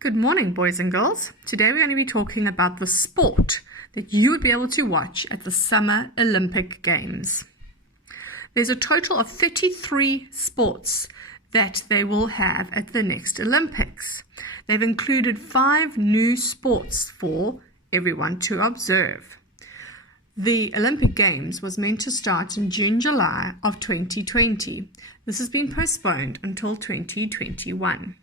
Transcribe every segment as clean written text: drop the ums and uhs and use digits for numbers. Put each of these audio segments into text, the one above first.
Good morning, boys and girls. Today we're going to be talking about the sport that you would be able to watch at the Summer Olympic Games. There's a total of 33 sports that they will have at the next Olympics. They've included 5 new sports for everyone to observe. The Olympic Games was meant to start in June-July of 2020. This has been postponed until 2021.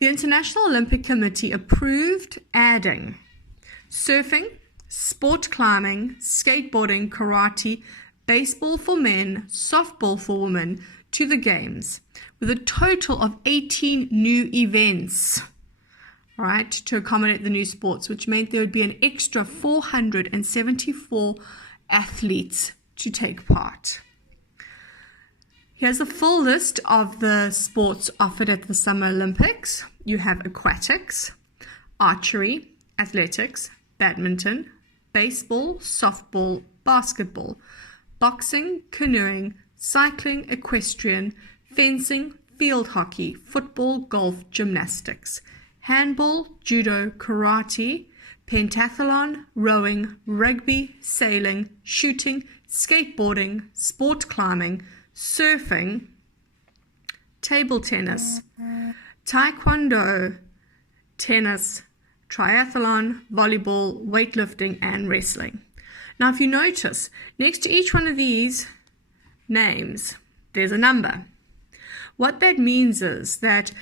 The International Olympic Committee approved adding surfing, sport climbing, skateboarding, karate, baseball for men, softball for women to the Games, with a total of 18 new events, right, to accommodate the new sports, which meant there would be an extra 474 athletes to take part. Here's a full list of the sports offered at the Summer Olympics. You have aquatics, archery, athletics, badminton, baseball, softball, basketball, boxing, canoeing, cycling, equestrian, fencing, field hockey, football, golf, gymnastics, handball, judo, karate, pentathlon, rowing, rugby, sailing, shooting, skateboarding, sport climbing, surfing, table tennis, taekwondo, tennis, triathlon, volleyball, weightlifting, and wrestling. Now, if you notice, next to each one of these names, there's a number. What that means is that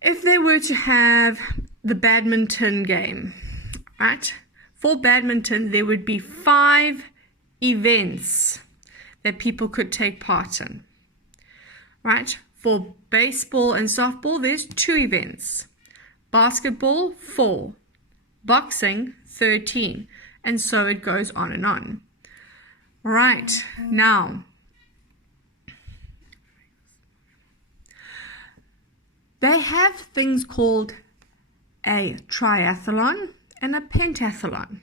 if they were to have the badminton game, right, for badminton, there would be 5 events that people could take part in, right? For baseball and softball, there's 2 events. Basketball, 4. Boxing, 13. And so it goes on and on. All right, now, they have things called a triathlon and a pentathlon.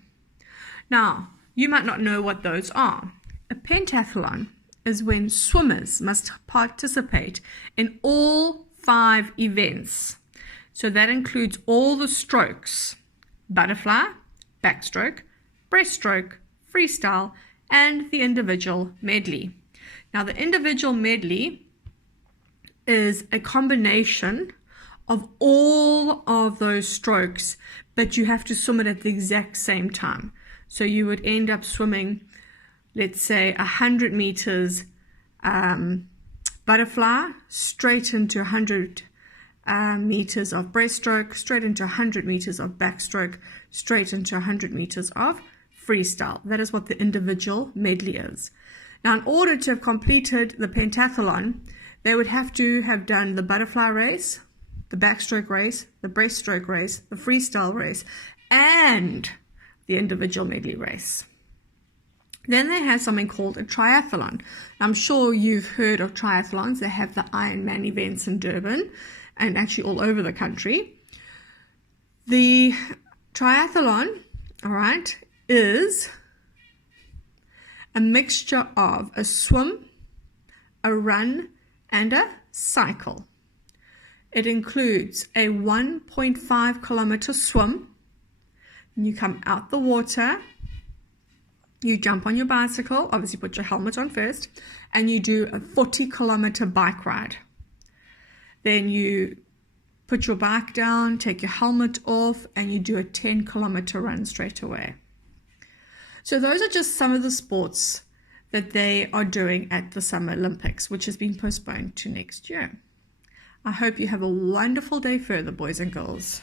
Now, you might not know what those are. A pentathlon is when swimmers must participate in all 5 events. So that includes all the strokes: butterfly, backstroke, breaststroke, freestyle, and the individual medley. Now, the individual medley is a combination of all of those strokes, but you have to swim it at the exact same time. So you would end up swimming, let's say, 100 meters butterfly, straight into 100 meters of breaststroke, straight into 100 meters of backstroke, straight into 100 meters of freestyle. That is what the individual medley is. Now, in order to have completed the pentathlon, they would have to have done the butterfly race, the backstroke race, the breaststroke race, the freestyle race, and the individual medley race. Then they have something called a triathlon. I'm sure you've heard of triathlons. They have the Ironman events in Durban and actually all over the country. The triathlon, all right, is a mixture of a swim, a run, and a cycle. It includes a 1.5 kilometer swim. You come out the water, you jump on your bicycle, obviously put your helmet on first, and you do a 40-kilometer bike ride. Then you put your bike down, take your helmet off, and you do a 10-kilometer run straight away. So those are just some of the sports that they are doing at the Summer Olympics, which has been postponed to next year. I hope you have a wonderful day further, boys and girls.